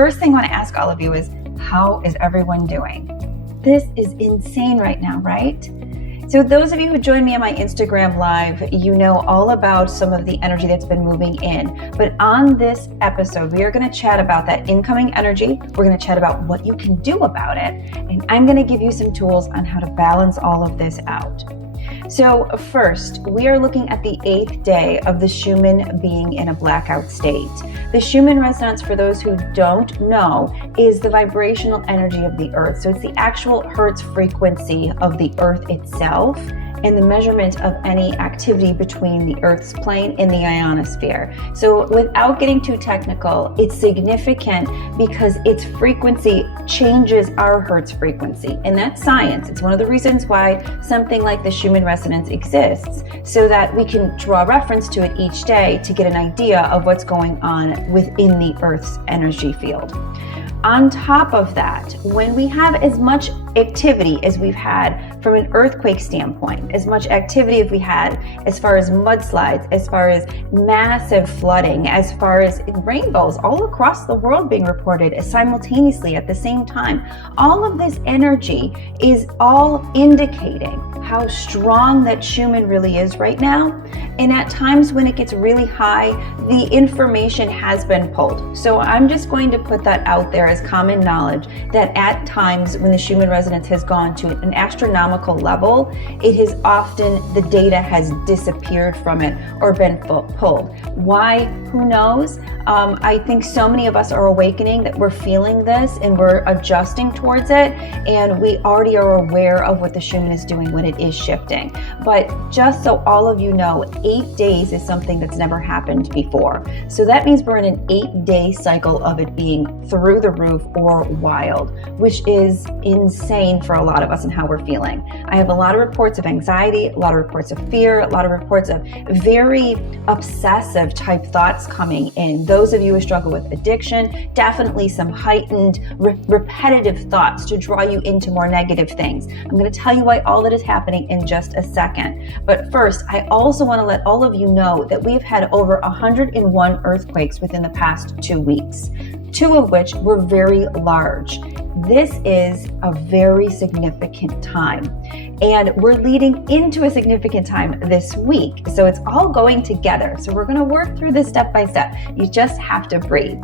first thing I want to ask all of you is, how is everyone doing? This is insane right now, right? So those of you who joined me on my Instagram live, you know all about some of the energy that's been moving in. But on this episode, we are going to chat about that incoming energy. We're going to chat about what you can do about it. And I'm going to give you some tools on how to balance all of this out. So first, we are looking at the 8th day of the Schumann being in a blackout state. The Schumann resonance, for those who don't know, is the vibrational energy of the earth. So it's the actual Hertz frequency of the earth itself and the measurement of any activity between the Earth's plane and the ionosphere. So without getting too technical, it's significant because its frequency changes our Hertz frequency. And that's science. It's one of the reasons why something like the Schumann resonance exists, so that we can draw reference to it each day to get an idea of what's going on within the Earth's energy field. On top of that, when we have as much activity as we've had from an earthquake standpoint, as much activity as we had as far as mudslides, as far as massive flooding, as far as rainbows all across the world being reported simultaneously at the same time, all of this energy is all indicating how strong that Schumann really is right now. And at times when it gets really high, the information has been pulled. So I'm just going to put that out there as common knowledge that at times when the Schumann resonance has gone to an astronomical level, it has often, the data has disappeared from it or been pulled. Why? Who knows? I think so many of us are awakening that we're feeling this and we're adjusting towards it, and we already are aware of what the Schumann is doing when it is shifting. But just so all of you know, 8 days is something that's never happened before. So that means we're in an 8-day cycle of it being through the roof or wild, which is insane for a lot of us and how we're feeling. I have a lot of reports of anxiety, a lot of reports of fear, a lot of reports of very obsessive type thoughts coming in. Those of you who struggle with addiction, definitely some heightened repetitive thoughts to draw you into more negative things. I'm going to tell you why all that is happening in just a second. But first, I also want to let all of you know that we've had over 101 earthquakes within the past 2 weeks, 2 of which were very large. This is a very significant time, and we're leading into a significant time this week. So it's all going together. So we're going to work through this step by step. You just have to breathe.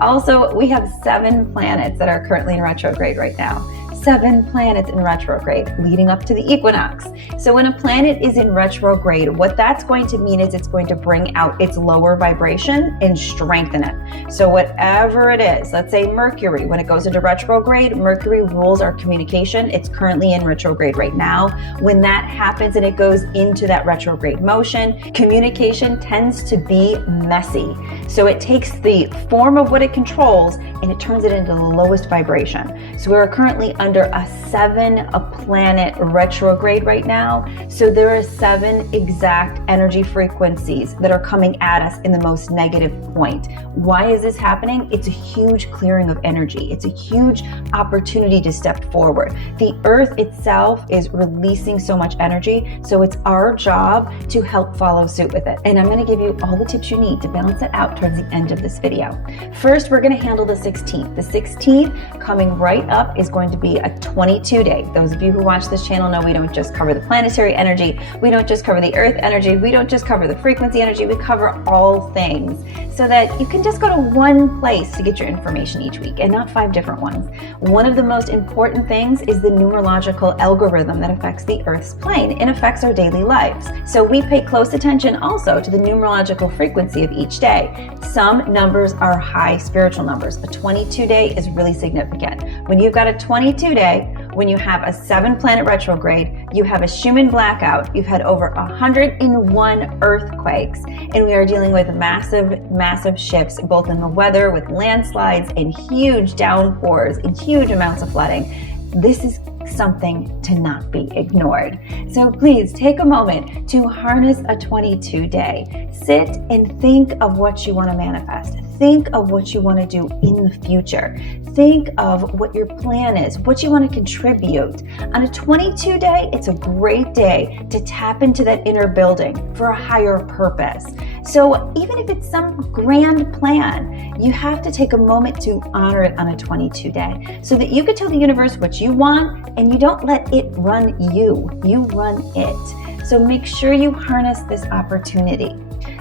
Also, we have 7 planets that are currently in retrograde right now. 7 planets in retrograde leading up to the equinox. So when a planet is in retrograde, what that's going to mean is it's going to bring out its lower vibration and strengthen it. So whatever it is, let's say Mercury, when it goes into retrograde, Mercury rules our communication. It's currently in retrograde right now. When that happens and it goes into that retrograde motion, communication tends to be messy. So it takes the form of what it controls and it turns it into the lowest vibration. So we're currently under a 7 planet retrograde right now. So there are 7 exact energy frequencies that are coming at us in the most negative point. Why is this happening? It's a huge clearing of energy. It's a huge opportunity to step forward. The earth itself is releasing so much energy, so it's our job to help follow suit with it. And I'm going to give you all the tips you need to balance it out towards the end of this video. First, we're going to handle the 16th. The 16th coming right up is going to be a 22-day. Those of you who watch this channel know we don't just cover the planetary energy, we don't just cover the earth energy, we don't just cover the frequency energy, we cover all things, so that you can just go to one place to get your information each week and not 5 different ones. One of the most important things is the numerological algorithm that affects the earth's plane and affects our daily lives. So we pay close attention also to the numerological frequency of each day. Some numbers are high spiritual numbers. A 22-day is really significant. When you've got a 22-day, when you have a 7-planet retrograde, you have a Schumann blackout, you've had over 101 earthquakes, and we are dealing with massive shifts, both in the weather with landslides and huge downpours and huge amounts of flooding. This is something to not be ignored. So please take a moment to harness a 22-day. Sit and think of what you want to manifest. think of what you want to do in the future. Think of what your plan is, what you want to contribute. On a 22 day, it's a great day to tap into that inner building for a higher purpose. So even if it's some grand plan, you have to take a moment to honor it on a 22 day so that you can tell the universe what you want and you don't let it run you. You run it. So make sure you harness this opportunity.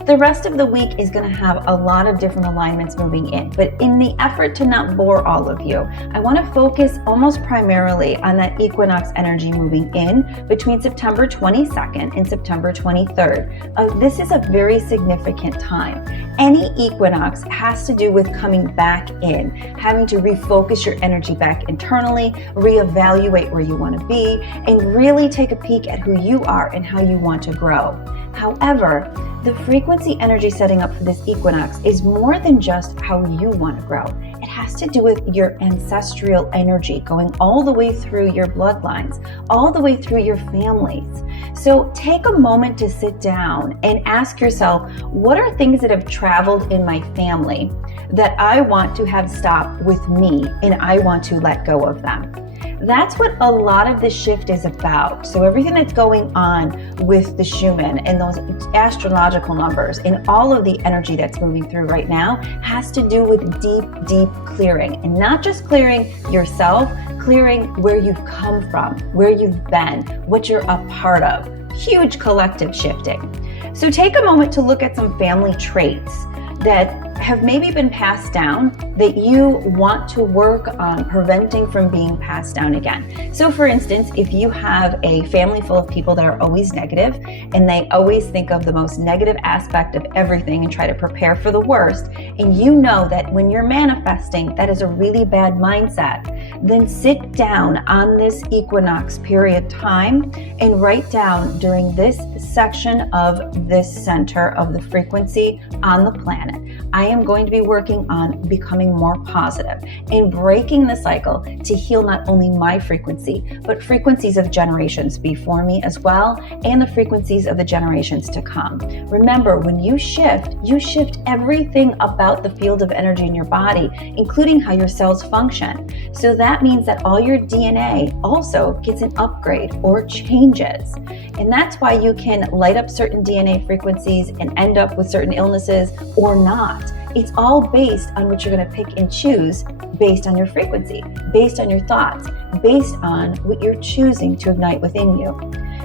The rest of the week is going to have a lot of different alignments moving in, but in the effort to not bore all of you, I want to focus almost primarily on that equinox energy moving in between September 22nd and September 23rd. This is a very significant time. Any equinox has to do with coming back in, having to refocus your energy back internally, reevaluate where you want to be, and really take a peek at who you are and how you want to grow. However, the frequency energy setting up for this equinox is more than just how you want to grow. It has to do with your ancestral energy going all the way through your bloodlines, all the way through your families. So take a moment to sit down and ask yourself, what are things that have traveled in my family that I want to have stop with me and I want to let go of them? That's what a lot of this shift is about. So everything that's going on with the Schumann and those astrological numbers and all of the energy that's moving through right now has to do with deep clearing. And not just clearing yourself, clearing where you've come from, where you've been, what you're a part of. Huge collective shifting. So take a moment to look at some family traits that have maybe been passed down that you want to work on preventing from being passed down again. So for instance, if you have a family full of people that are always negative and they always think of the most negative aspect of everything and try to prepare for the worst, and you know that when you're manifesting, that is a really bad mindset, then sit down on this equinox period time and write down during this section of this center of the frequency on the planet, I am going to be working on becoming more positive and breaking the cycle to heal not only my frequency, but frequencies of generations before me as well, and the frequencies of the generations to come. Remember, when you shift everything about the field of energy in your body, including how your cells function. So that means that all your DNA also gets an upgrade or changes. And that's why you can light up certain DNA frequencies and end up with certain illnesses or not. It's all based on what you're going to pick and choose based on your frequency, based on your thoughts, based on what you're choosing to ignite within you.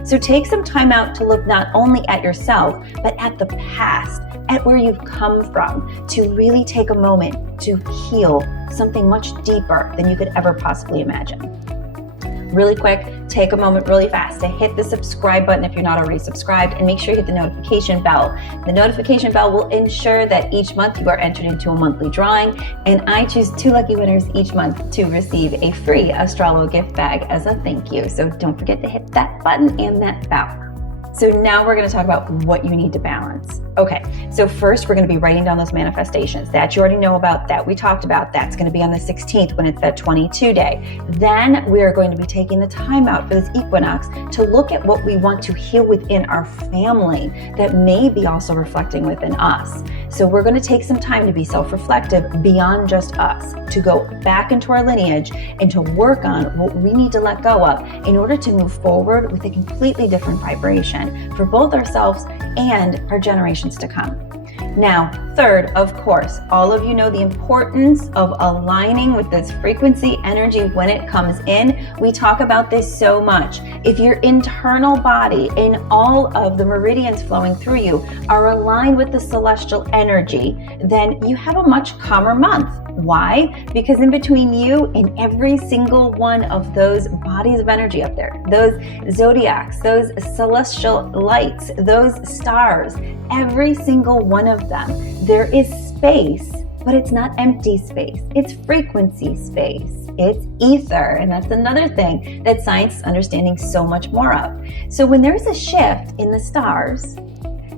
So take some time out to look not only at yourself, but at the past, at where you've come from, to really take a moment to heal something much deeper than you could ever possibly imagine. Really quick, take a moment really fast to hit the subscribe button if you're not already subscribed, and make sure you hit the notification bell. The notification bell will ensure that each month you are entered into a monthly drawing, and I choose 2 lucky winners each month to receive a free Astrolo gift bag as a thank you. So don't forget to hit that button and that bell. So now we're going to talk about what you need to balance. Okay, so first we're going to be writing down those manifestations that you already know about, that we talked about. That's going to be on the 16th when it's that 22 day. Then we are going to be taking the time out for this equinox to look at what we want to heal within our family that may be also reflecting within us. So we're going to take some time to be self-reflective beyond just us, to go back into our lineage and to work on what we need to let go of in order to move forward with a completely different vibration for both ourselves and our generations to come. Now, third, of course, all of you know the importance of aligning with this frequency energy when it comes in. We talk about this so much. If your internal body and all of the meridians flowing through you are aligned with the celestial energy, then you have a much calmer month. Why? Because in between you and every single one of those bodies of energy up there, those zodiacs, those celestial lights, those stars, every single one of them, there is space, but it's not empty space. It's frequency space. It's ether. And that's another thing that science is understanding so much more of. So when there's a shift in the stars,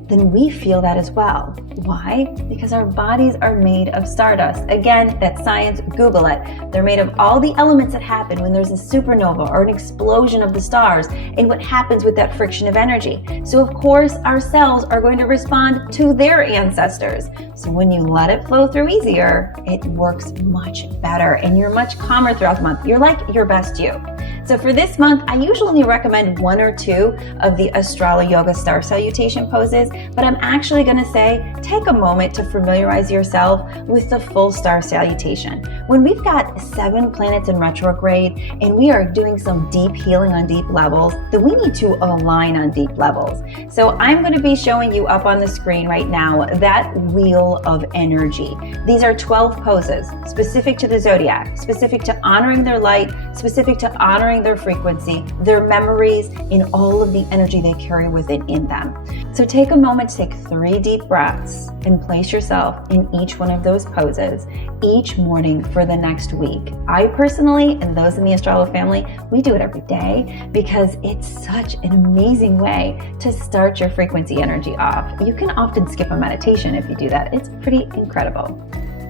then we feel that as well. Why? Because our bodies are made of stardust. Again, that's science, Google it. They're made of all the elements that happen when there's a supernova or an explosion of the stars and what happens with that friction of energy. So of course, our cells are going to respond to their ancestors. So when you let it flow through easier, it works much better and you're much calmer throughout the month. You're like your best you. So for this month, I usually recommend 1 or 2 of the Astrolo Yoga Star Salutation poses, but I'm actually going to say take a moment to familiarize yourself with the full star salutation. When we've got 7 planets in retrograde and we are doing some deep healing on deep levels, then we need to align on deep levels. So I'm going to be showing you up on the screen right now that wheel of energy. These are 12 poses specific to the Zodiac, specific to honoring their light, specific to honoring their frequency, their memories, and all of the energy they carry within in them. So take a moment to take 3 deep breaths and place yourself in each one of those poses each morning for the next week. I personally, and those in the Astrolo family, we do it every day because it's such an amazing way to start your frequency energy off. You can often skip a meditation if you do that. It's pretty incredible.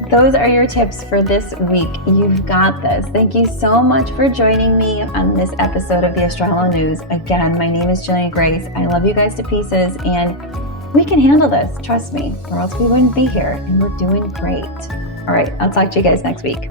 Those are your tips for this week. You've got this. Thank you so much for joining me on this episode of the AstroloNEWS. Again, my name is JillianGreyse. I love you guys to pieces, and we can handle this. Trust me, or else we wouldn't be here, and we're doing great. All right, I'll talk to you guys next week.